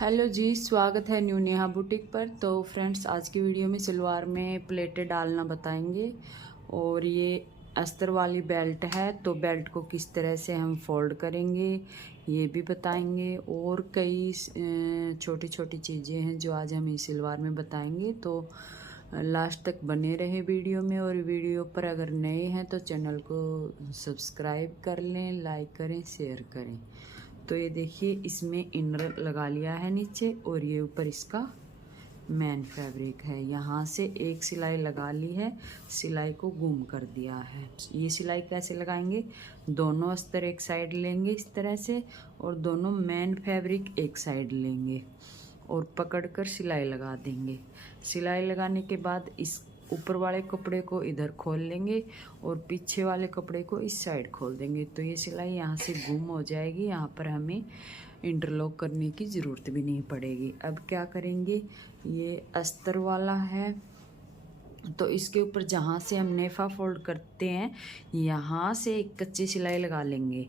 Hello जी, स्वागत है new Neha boutique पर। तो फ्रेंड्स, आज की वीडियो में सलवार में प्लेटें डालना बताएंगे। और ये अस्तर वाली बेल्ट है, तो बेल्ट को किस तरह से हम फोल्ड करेंगे ये भी बताएंगे। और कई छोटी छोटी चीज़ें हैं जो आज हम इस सलवार में बताएंगे। तो लास्ट तक बने रहे वीडियो में। और वीडियो पर अगर नए हैं तो चैनल को सब्सक्राइब कर लें, लाइक करें, शेयर करें। तो ये देखिए, इसमें इनर लगा लिया है नीचे, और ये ऊपर इसका मैन फैब्रिक है। यहाँ से एक सिलाई लगा ली है, सिलाई को गुम कर दिया है। ये सिलाई कैसे लगाएंगे? दोनों अस्तर एक साइड लेंगे इस तरह से, और दोनों मैन फैब्रिक एक साइड लेंगे और पकड़कर सिलाई लगा देंगे। सिलाई लगाने के बाद इस ऊपर वाले कपड़े को इधर खोल लेंगे और पीछे वाले कपड़े को इस साइड खोल देंगे। तो ये सिलाई यहाँ से गुम हो जाएगी। यहाँ पर हमें इंटरलॉक करने की ज़रूरत भी नहीं पड़ेगी। अब क्या करेंगे, ये अस्तर वाला है तो इसके ऊपर जहाँ से हम नेफा फोल्ड करते हैं, यहाँ से एक कच्ची सिलाई लगा लेंगे।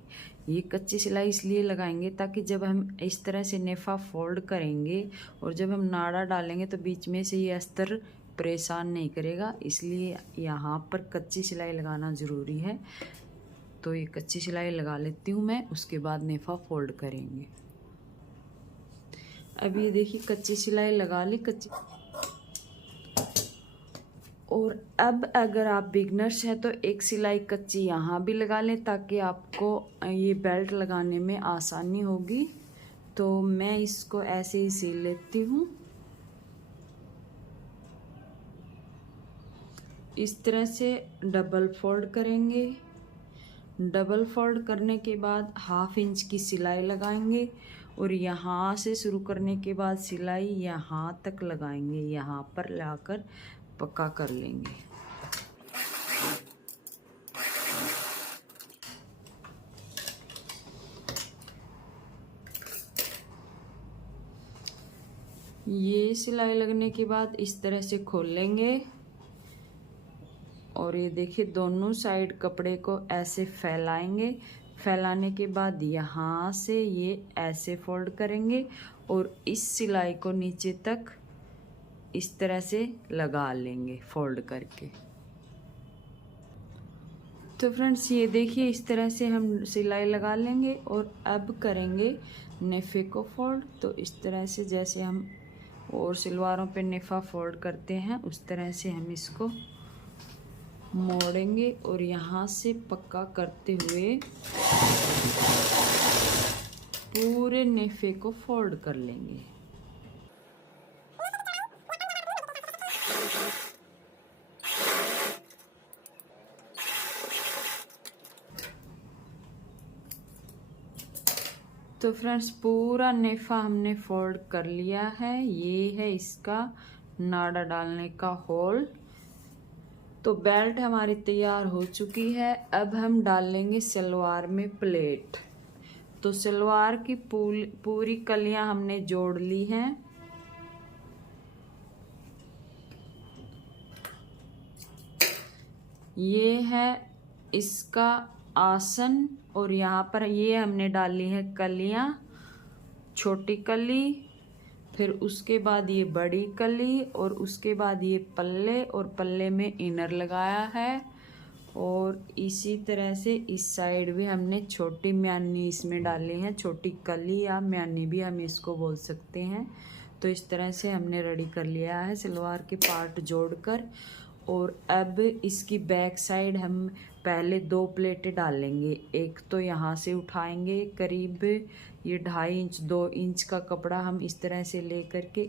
ये कच्ची सिलाई इसलिए लगाएंगे ताकि जब हम इस तरह से नेफा फोल्ड करेंगे और जब हम नाड़ा डालेंगे तो बीच में से ये अस्तर परेशान नहीं करेगा, इसलिए यहाँ पर कच्ची सिलाई लगाना ज़रूरी है। तो ये कच्ची सिलाई लगा लेती हूँ मैं, उसके बाद नेफा फोल्ड करेंगे। अब ये देखिए, कच्ची सिलाई लगा ली कच्ची। और अब अगर आप बिगनर्स हैं तो एक सिलाई कच्ची यहाँ भी लगा लें ताकि आपको ये बेल्ट लगाने में आसानी होगी। तो मैं इसको ऐसे ही सिल लेती हूँ। इस तरह से डबल फोल्ड करेंगे। डबल फोल्ड करने के बाद 1/2 इंच की सिलाई लगाएंगे और यहाँ से शुरू करने के बाद सिलाई यहाँ तक लगाएंगे। यहाँ पर लाकर पक्का कर लेंगे। ये सिलाई लगने के बाद इस तरह से खोल लेंगे और ये देखिए, दोनों साइड कपड़े को ऐसे फैलाएंगे। फैलाने के बाद यहाँ से ये ऐसे फोल्ड करेंगे और इस सिलाई को नीचे तक इस तरह से लगा लेंगे फोल्ड करके। तो फ्रेंड्स, ये देखिए, इस तरह से हम सिलाई लगा लेंगे और अब करेंगे नेफे को फोल्ड। तो इस तरह से जैसे हम और सलवारों पे नेफा फोल्ड करते हैं उस तरह से हम इसको मोड़ेंगे और यहाँ से पक्का करते हुए पूरे नेफे को फोल्ड कर लेंगे। तो फ्रेंड्स, पूरा नेफा हमने फोल्ड कर लिया है। ये है इसका नाड़ा डालने का होल। तो बेल्ट हमारी तैयार हो चुकी है। अब हम डाल लेंगे सलवार में प्लेट। तो सलवार की पूरी कलियां हमने जोड़ ली हैं। ये है इसका आसन और यहाँ पर ये हमने डाली है कलियां, छोटी कली, फिर उसके बाद ये बड़ी कली और उसके बाद ये पल्ले, और पल्ले में इनर लगाया है। और इसी तरह से इस साइड भी हमने छोटी म्यानी इसमें डाली है, छोटी कली या म्यानी भी हम इसको बोल सकते हैं। तो इस तरह से हमने रेडी कर लिया है सलवार के पार्ट जोड़कर। और अब इसकी बैक साइड हम पहले 2 प्लेटें डालेंगे। एक तो यहाँ से उठाएंगे, करीब ये 2.5 इंच 2 इंच का कपड़ा हम इस तरह से ले करके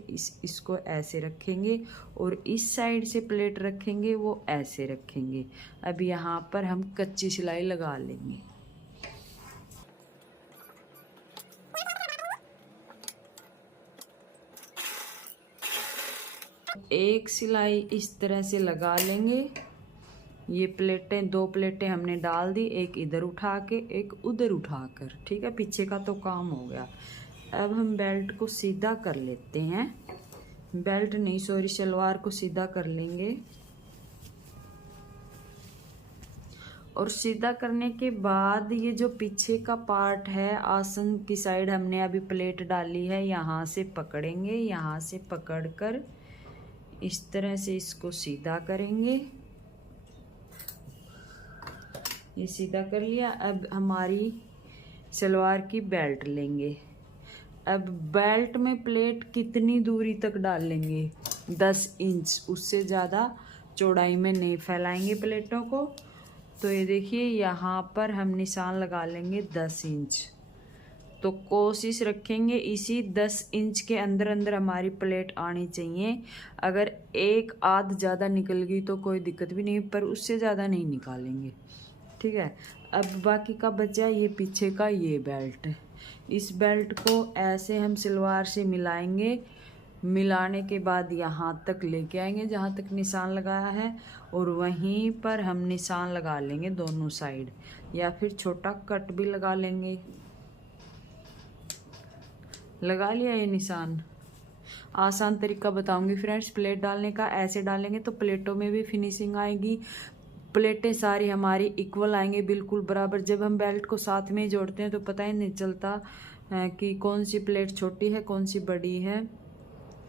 इसको ऐसे रखेंगे और इस साइड से प्लेट रखेंगे, वो ऐसे रखेंगे। अब यहाँ पर हम कच्ची सिलाई लगा लेंगे। एक सिलाई इस तरह से लगा लेंगे। ये प्लेटें 2 प्लेटें हमने डाल दी, एक इधर उठा के एक उधर उठाकर, ठीक है। पीछे का तो काम हो गया। अब हम बेल्ट को सीधा कर लेते हैं। बेल्ट नहीं, सॉरी, सलवार को सीधा कर लेंगे और सीधा करने के बाद ये जो पीछे का पार्ट है आसन की साइड हमने अभी प्लेट डाली है, यहाँ से पकड़ेंगे, यहाँ से पकड़कर इस तरह से इसको सीधा करेंगे। ये सीधा कर लिया। अब हमारी सलवार की बेल्ट लेंगे। अब बेल्ट में प्लेट कितनी दूरी तक डाल लेंगे? 10 इंच, उससे ज़्यादा चौड़ाई में नहीं फैलाएंगे प्लेटों को। तो ये देखिए यहाँ पर हम निशान लगा लेंगे 10 इंच। तो कोशिश रखेंगे इसी 10 इंच के अंदर अंदर हमारी प्लेट आनी चाहिए। अगर एक आध ज़्यादा निकल गई तो कोई दिक्कत भी नहीं, पर उससे ज़्यादा नहीं निकालेंगे, ठीक है। अब बाकी का बचा ये पीछे का ये बेल्ट। इस बेल्ट को ऐसे हम सलवार से मिलाएंगे। मिलाने के बाद यहाँ तक लेके आएंगे जहाँ तक निशान लगाया है, और वहीं पर हम निशान लगा लेंगे दोनों साइड, या फिर छोटा कट भी लगा लेंगे। लगा लिया ये निशान। आसान तरीका बताऊंगी फ्रेंड्स प्लेट डालने का। ऐसे डालेंगे तो प्लेटों में भी फिनिशिंग आएगी, प्लेटें सारी हमारी इक्वल आएंगे, बिल्कुल बराबर। जब हम बेल्ट को साथ में जोड़ते हैं तो पता ही नहीं चलता कि कौन सी प्लेट छोटी है कौन सी बड़ी है।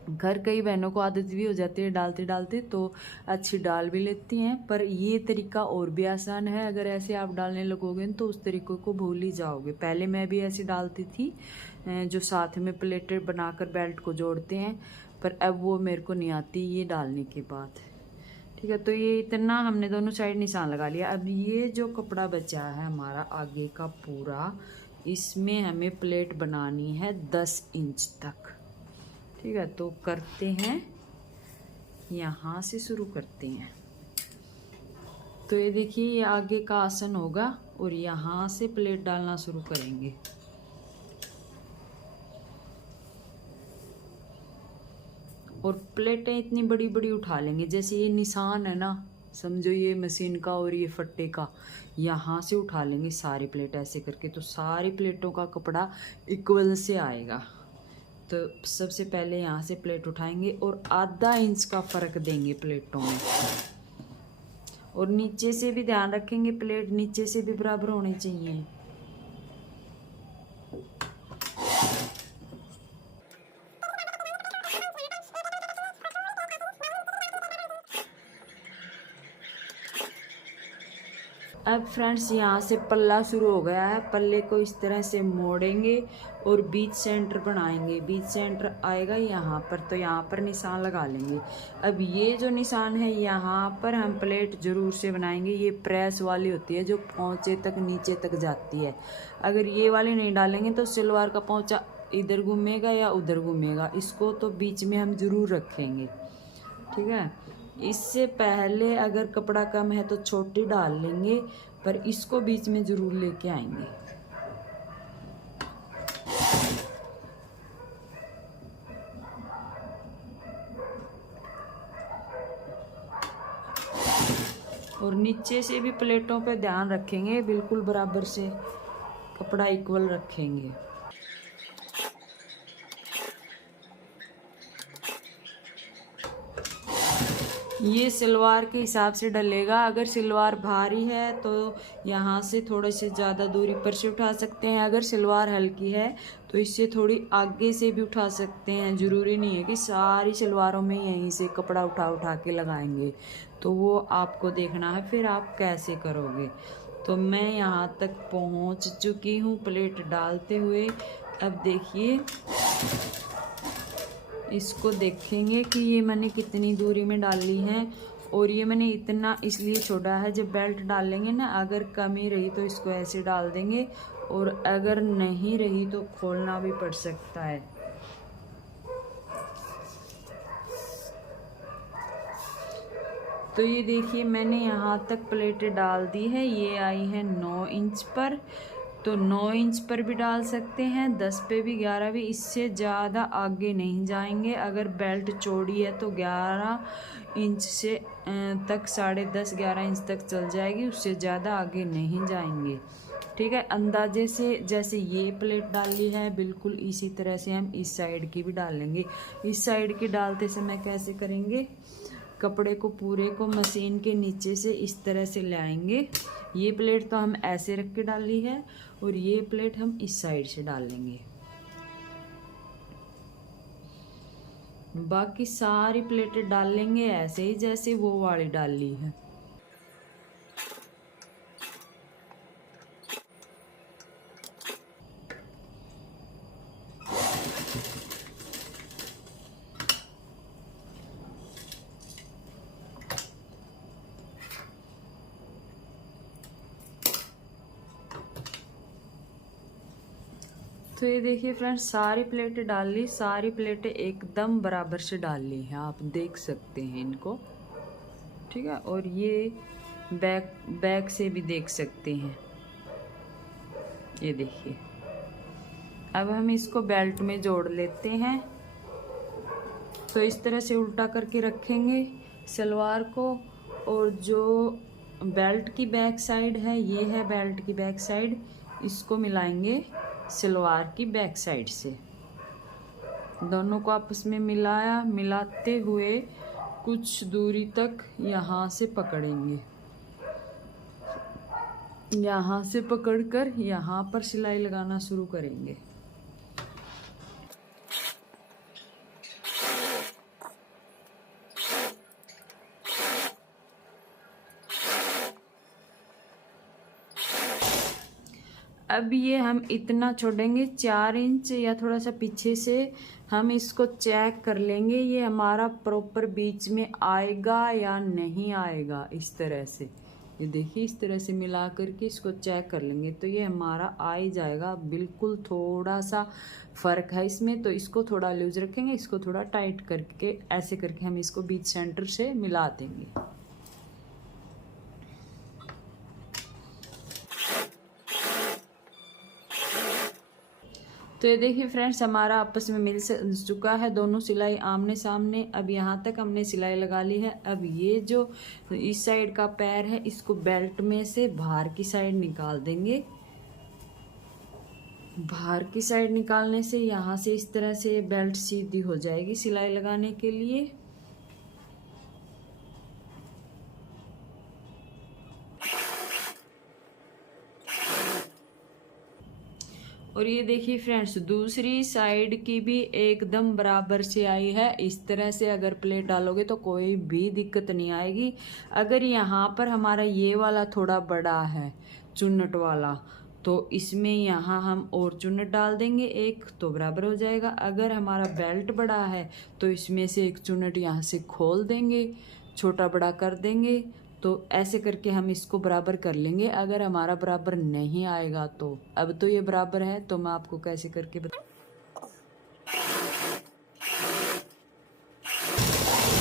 घर कई बहनों को आदत भी हो जाती है डालते डालते, तो अच्छी डाल भी लेती हैं, पर ये तरीका और भी आसान है। अगर ऐसे आप डालने लगोगे तो उस तरीके को भूल ही जाओगे। पहले मैं भी ऐसे डालती थी, जो साथ में प्लेटें बनाकर बेल्ट को जोड़ते हैं, पर अब वो मेरे को नहीं आती ये डालने के बाद, ठीक है। तो ये इतना हमने दोनों साइड निशान लगा लिया। अब ये जो कपड़ा बचा है हमारा आगे का पूरा, इसमें हमें प्लेट बनानी है 10 इंच तक, ठीक है। तो करते हैं, यहाँ से शुरू करते हैं। तो ये देखिए ये आगे का आसन होगा और यहाँ से प्लेट डालना शुरू करेंगे। और प्लेटें इतनी बड़ी बड़ी उठा लेंगे, जैसे ये निशान है ना, समझो ये मशीन का और ये फट्टे का, यहाँ से उठा लेंगे सारी प्लेट ऐसे करके। तो सारी प्लेटों का कपड़ा इक्वल से आएगा। तो सबसे पहले यहाँ से प्लेट उठाएंगे और आधा इंच का फ़र्क देंगे प्लेटों में। और नीचे से भी ध्यान रखेंगे, प्लेट नीचे से भी बराबर होनी चाहिए। अब फ्रेंड्स यहाँ से पल्ला शुरू हो गया है। पल्ले को इस तरह से मोड़ेंगे और बीच सेंटर बनाएंगे। बीच सेंटर आएगा यहाँ पर, तो यहाँ पर निशान लगा लेंगे। अब ये जो निशान है यहाँ पर हम प्लेट जरूर से बनाएंगे। ये प्रेस वाली होती है जो पहुँचे तक नीचे तक जाती है। अगर ये वाली नहीं डालेंगे तो सलवार का पहुँचा इधर घूमेगा या उधर घूमेगा। इसको तो बीच में हम जरूर रखेंगे, ठीक है। इससे पहले अगर कपड़ा कम है तो छोटी डाल लेंगे, पर इसको बीच में जरूर लेके आएंगे। और नीचे से भी प्लेटों पे ध्यान रखेंगे, बिल्कुल बराबर से कपड़ा इक्वल रखेंगे। ये सलवार के हिसाब से डलेगा। अगर सलवार भारी है तो यहाँ से थोड़े से ज़्यादा दूरी पर से उठा सकते हैं। अगर सलवार हल्की है तो इससे थोड़ी आगे से भी उठा सकते हैं। ज़रूरी नहीं है कि सारी सलवारों में यहीं से कपड़ा उठा उठा के लगाएंगे, तो वो आपको देखना है फिर आप कैसे करोगे। तो मैं यहाँ तक पहुँच चुकी हूँ प्लेट डालते हुए। अब देखिए इसको देखेंगे कि ये मैंने कितनी दूरी में डाली है, और ये मैंने इतना इसलिए छोड़ा है, जब बेल्ट डालेंगे ना अगर कमी रही तो इसको ऐसे डाल देंगे, और अगर नहीं रही तो खोलना भी पड़ सकता है। तो ये देखिए मैंने यहाँ तक प्लेटें डाल दी है। ये आई है 9 इंच पर, तो 9 इंच पर भी डाल सकते हैं, 10 पे भी, 11 भी। इससे ज़्यादा आगे नहीं जाएंगे। अगर बेल्ट चौड़ी है तो 11 इंच से तक 10.5 11 इंच तक चल जाएगी, उससे ज़्यादा आगे नहीं जाएंगे, ठीक है। अंदाजे से जैसे ये प्लेट डाली है बिल्कुल इसी तरह से हम इस साइड की भी डालेंगे। इस साइड की डालते समय कैसे करेंगे, कपड़े को पूरे को मशीन के नीचे से इस तरह से लाएंगे। ये प्लेट तो हम ऐसे रख के डाली है और ये प्लेट हम इस साइड से डालेंगे। बाकी सारी प्लेटें डाल लेंगे ऐसे ही जैसे वो वाली डाली है। तो ये देखिए फ्रेंड्स, सारी प्लेटें डाल ली, सारी प्लेटें एकदम बराबर से डाल ली हैं, आप देख सकते हैं इनको, ठीक है। और ये बैक से भी देख सकते हैं, ये देखिए। अब हम इसको बेल्ट में जोड़ लेते हैं। तो इस तरह से उल्टा करके रखेंगे सलवार को, और जो बेल्ट की बैक साइड है, ये है बेल्ट की बैक साइड, इसको मिलाएंगे सलवार की बैक साइड से। दोनों को आपस में मिलाया, मिलाते हुए कुछ दूरी तक यहाँ से पकड़ेंगे, यहाँ से पकड़कर यहाँ पर सिलाई लगाना शुरू करेंगे। अब ये हम इतना छोड़ेंगे 4 इंच या थोड़ा सा पीछे से हम इसको चेक कर लेंगे, ये हमारा प्रॉपर बीच में आएगा या नहीं आएगा। इस तरह से ये देखिए, इस तरह से मिला करके इसको चेक कर लेंगे तो ये हमारा आ ही जाएगा। बिल्कुल थोड़ा सा फर्क है इसमें, तो इसको थोड़ा लूज रखेंगे, इसको थोड़ा टाइट करके ऐसे करके हम इसको बीच सेंटर से मिला देंगे। तो ये देखिए फ्रेंड्स, हमारा आपस में मिल चुका है, दोनों सिलाई आमने सामने। अब यहाँ तक हमने सिलाई लगा ली है। अब ये जो इस साइड का पैर है, इसको बेल्ट में से बाहर की साइड निकाल देंगे। बाहर की साइड निकालने से यहाँ से इस तरह से बेल्ट सीधी हो जाएगी सिलाई लगाने के लिए। और ये देखिए फ्रेंड्स, दूसरी साइड की भी एकदम बराबर से आई है। इस तरह से अगर प्लेट डालोगे तो कोई भी दिक्कत नहीं आएगी। अगर यहाँ पर हमारा ये वाला थोड़ा बड़ा है चुन्नट वाला, तो इसमें यहाँ हम और चुन्नट डाल देंगे एक, तो बराबर हो जाएगा। अगर हमारा बेल्ट बड़ा है तो इसमें से एक चुन्नट यहाँ से खोल देंगे, छोटा बड़ा कर देंगे। तो ऐसे करके हम इसको बराबर कर लेंगे। अगर हमारा बराबर नहीं आएगा तो, अब तो ये बराबर है तो मैं आपको कैसे करके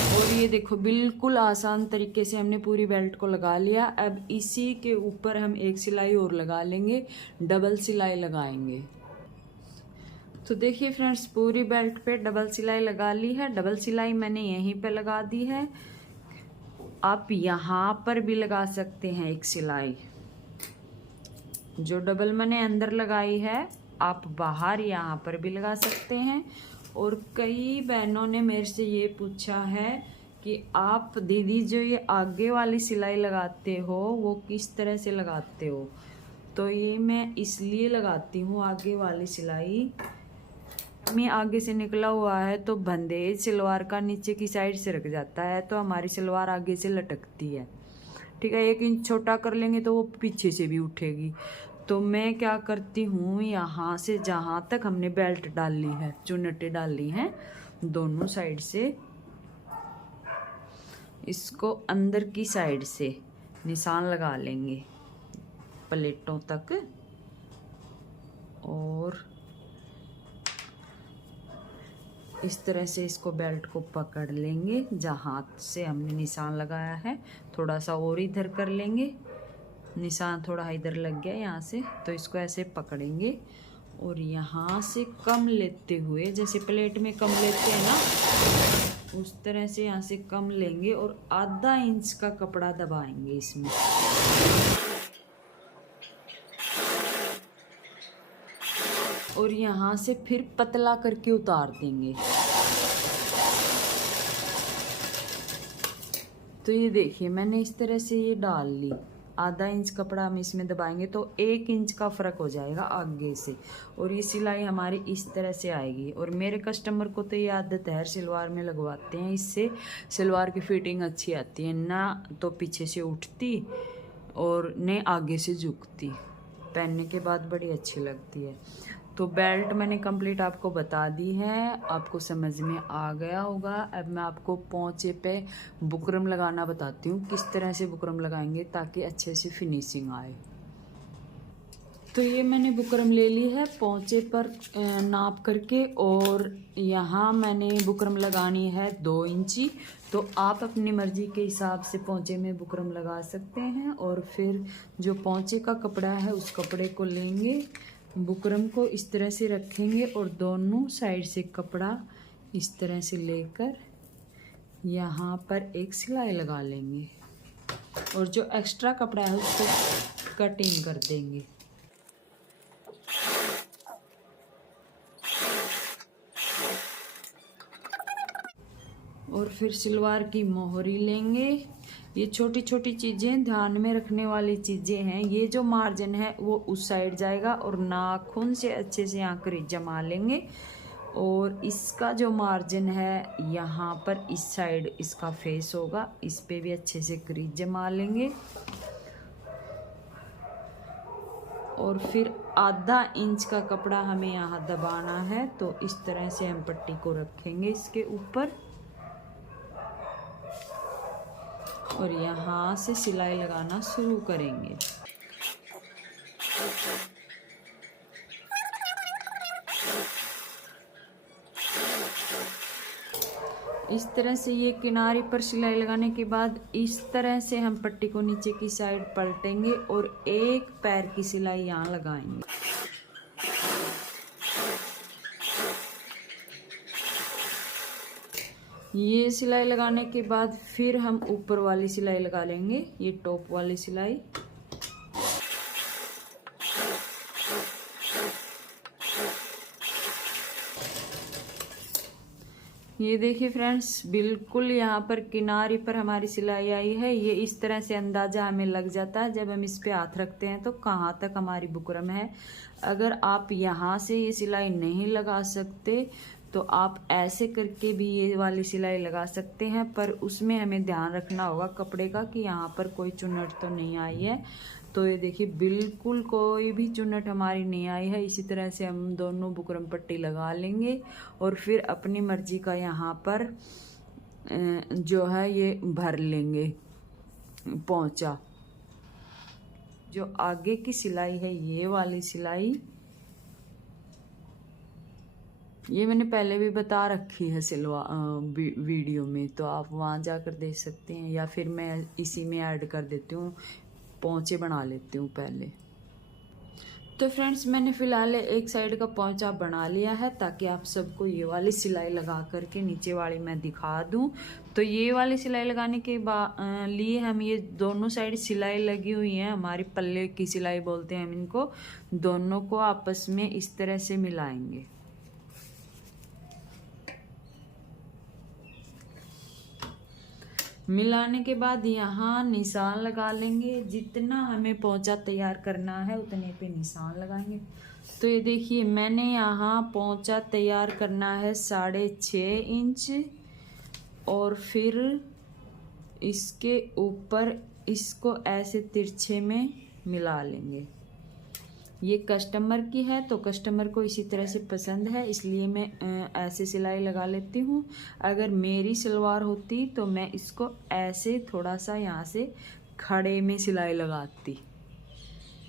और ये देखो, बिल्कुल आसान तरीके से हमने पूरी बेल्ट को लगा लिया। अब इसी के ऊपर हम एक सिलाई और लगा लेंगे, डबल सिलाई लगाएंगे। तो देखिए फ्रेंड्स, पूरी बेल्ट पे डबल सिलाई लगा ली है। डबल सिलाई मैंने यहीं पे लगा दी है, आप यहाँ पर भी लगा सकते हैं एक सिलाई। जो डबल मैंने अंदर लगाई है, आप बाहर यहाँ पर भी लगा सकते हैं। और कई बहनों ने मेरे से ये पूछा है कि आप दीदी जो ये आगे वाली सिलाई लगाते हो वो किस तरह से लगाते हो। तो ये मैं इसलिए लगाती हूँ आगे वाली सिलाई, में आगे से निकला हुआ है तो बंदेज सलवार का नीचे की साइड से रख जाता है, तो हमारी सलवार आगे से लटकती है, ठीक है। 1 इंच छोटा कर लेंगे तो वो पीछे से भी उठेगी। तो मैं क्या करती हूँ, यहाँ से जहाँ तक हमने बेल्ट डाल ली है, चुन्नटें डाल ली हैं दोनों साइड से, इसको अंदर की साइड से निशान लगा लेंगे प्लेटों तक। और इस तरह से इसको बेल्ट को पकड़ लेंगे, जहाँ से हमने निशान लगाया है थोड़ा सा और इधर कर लेंगे, निशान थोड़ा इधर लग गया यहाँ से, तो इसको ऐसे पकड़ेंगे और यहाँ से कम लेते हुए, जैसे प्लेट में कम लेते हैं ना, उस तरह से यहाँ से कम लेंगे और आधा इंच का कपड़ा दबाएंगे इसमें। और यहाँ से फिर पतला करके उतार देंगे। तो ये देखिए मैंने इस तरह से ये डाल ली, आधा इंच कपड़ा हम इसमें दबाएंगे तो 1 इंच का फ़र्क हो जाएगा आगे से, और ये सिलाई हमारी इस तरह से आएगी। और मेरे कस्टमर को तो ये आदत है, सलवार में लगवाते हैं, इससे सलवार की फिटिंग अच्छी आती है, ना तो पीछे से उठती और न आगे से झुकती, पहनने के बाद बड़ी अच्छी लगती है। तो बेल्ट मैंने कंप्लीट आपको बता दी है, आपको समझ में आ गया होगा। अब मैं आपको पोंचे पे बुकरम लगाना बताती हूँ, किस तरह से बुकरम लगाएंगे ताकि अच्छे से फिनिशिंग आए। तो ये मैंने बुकरम ले ली है पोंचे पर नाप करके, और यहाँ मैंने बुकरम लगानी है 2 इंची। तो आप अपनी मर्ज़ी के हिसाब से पोंचे में बुकरम लगा सकते हैं। और फिर जो पोंचे का कपड़ा है उस कपड़े को लेंगे, बुकरम को इस तरह से रखेंगे और दोनों साइड से कपड़ा इस तरह से लेकर यहाँ पर एक सिलाई लगा लेंगे, और जो एक्स्ट्रा कपड़ा है उसको कटिंग कर देंगे। और फिर सलवार की मोहरी लेंगे। ये छोटी छोटी चीज़ें ध्यान में रखने वाली चीज़ें हैं। ये जो मार्जिन है वो उस साइड जाएगा, और नाखून से अच्छे से यहाँ करीज जमा लेंगे। और इसका जो मार्जिन है यहाँ पर इस साइड इसका फेस होगा, इस पे भी अच्छे से करीज जमा लेंगे। और फिर आधा इंच का कपड़ा हमें यहाँ दबाना है, तो इस तरह से हम पट्टी को रखेंगे इसके ऊपर, और यहाँ से सिलाई लगाना शुरू करेंगे। इस तरह से ये किनारे पर सिलाई लगाने के बाद इस तरह से हम पट्टी को नीचे की साइड पलटेंगे और एक पैर की सिलाई यहाँ लगाएंगे। ये सिलाई लगाने के बाद फिर हम ऊपर वाली सिलाई लगा लेंगे, ये टॉप वाली सिलाई। ये देखिए फ्रेंड्स, बिल्कुल यहाँ पर किनारे पर हमारी सिलाई आई है। ये इस तरह से अंदाज़ा हमें लग जाता है जब हम इस पे हाथ रखते हैं तो कहाँ तक हमारी बुकरम है। अगर आप यहाँ से ये सिलाई नहीं लगा सकते तो आप ऐसे करके भी ये वाली सिलाई लगा सकते हैं, पर उसमें हमें ध्यान रखना होगा कपड़े का कि यहाँ पर कोई चुन्नट तो नहीं आई है। तो ये देखिए बिल्कुल कोई भी चुन्नट हमारी नहीं आई है। इसी तरह से हम दोनों बुकरम पट्टी लगा लेंगे और फिर अपनी मर्जी का यहाँ पर जो है ये भर लेंगे पोंचा। जो आगे की सिलाई है ये वाली सिलाई, ये मैंने पहले भी बता रखी है वीडियो में, तो आप वहाँ जाकर देख सकते हैं, या फिर मैं इसी में ऐड कर देती हूँ, पोंचे बना लेती हूँ पहले। तो फ्रेंड्स मैंने फ़िलहाल एक साइड का पोंचा बना लिया है ताकि आप सबको ये वाली सिलाई लगा करके नीचे वाली मैं दिखा दूँ। तो ये वाली सिलाई लगाने के लिए हम ये दोनों साइड सिलाई लगी हुई है, हमारी पल्ले की सिलाई बोलते हैं हम इनको, दोनों को आपस में इस तरह से मिलाएंगे। मिलाने के बाद यहाँ निशान लगा लेंगे, जितना हमें पोंचा तैयार करना है उतने पे निशान लगाएंगे। तो ये देखिए मैंने यहाँ पोंचा तैयार करना है 6.5 इंच, और फिर इसके ऊपर इसको ऐसे तिरछे में मिला लेंगे। ये कस्टमर की है तो कस्टमर को इसी तरह से पसंद है, इसलिए मैं ऐसे सिलाई लगा लेती हूँ। अगर मेरी सलवार होती तो मैं इसको ऐसे थोड़ा सा यहाँ से खड़े में सिलाई लगाती।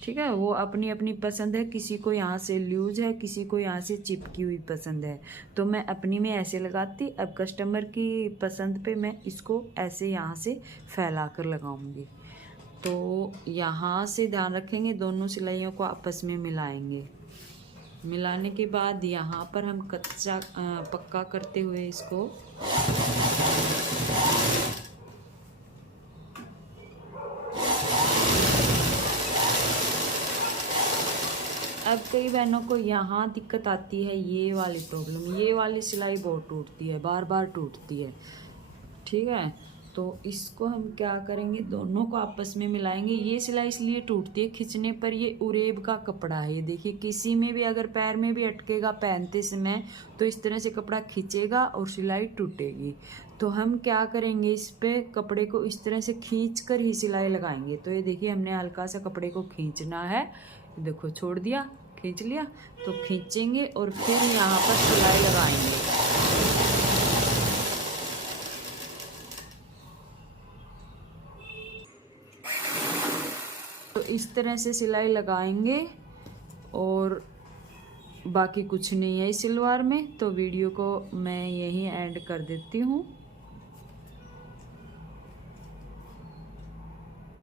ठीक है, वो अपनी अपनी पसंद है, किसी को यहाँ से लूज है, किसी को यहाँ से चिपकी हुई पसंद है, तो मैं अपनी में ऐसे लगाती। अब कस्टमर की पसंद पे मैं इसको ऐसे यहाँ से फैला कर लगाऊंगी। तो यहाँ से ध्यान रखेंगे, दोनों सिलाइयों को आपस में मिलाएंगे। मिलाने के बाद यहाँ पर हम कच्चा पक्का करते हुए इसको अब कई बहनों को यहाँ दिक्कत आती है, ये वाली प्रॉब्लम, ये वाली सिलाई बहुत टूटती है, बार बार टूटती है। ठीक है, तो इसको हम क्या करेंगे, दोनों को आपस में मिलाएंगे। ये सिलाई इसलिए टूटती है खींचने पर, ये उरेब का कपड़ा है। ये देखिए, किसी में भी अगर पैर में भी अटकेगा पहनते समय तो इस तरह से कपड़ा खींचेगा और सिलाई टूटेगी। तो हम क्या करेंगे, इस पे कपड़े को इस तरह से खींच कर ही सिलाई लगाएंगे। तो ये देखिए, हमने हल्का सा कपड़े को खींचना है, देखो छोड़ दिया, खींच लिया, तो खींचेंगे और फिर यहाँ पर सिलाई लगाएंगे। तो इस तरह से सिलाई लगाएंगे और बाकी कुछ नहीं है इस सलवार में। तो वीडियो को मैं यहीं एंड कर देती हूँ।